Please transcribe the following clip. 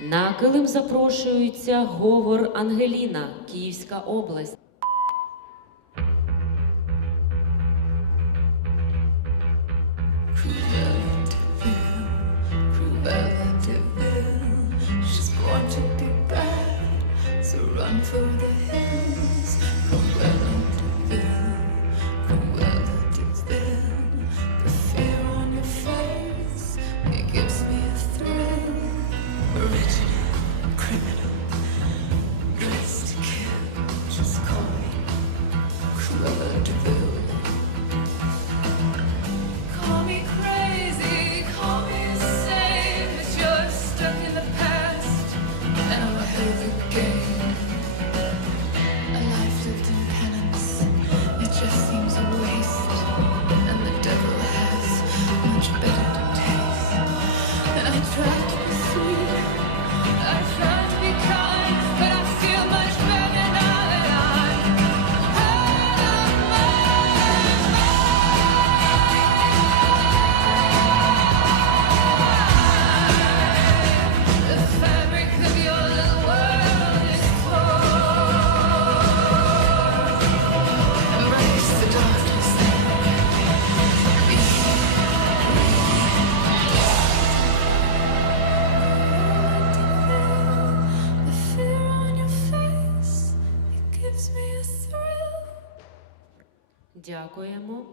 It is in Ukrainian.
На килим запрошується Говор Ангеліна, Київська область. For the hills. Now I have the game. Gives me a thrill. Дякуємо.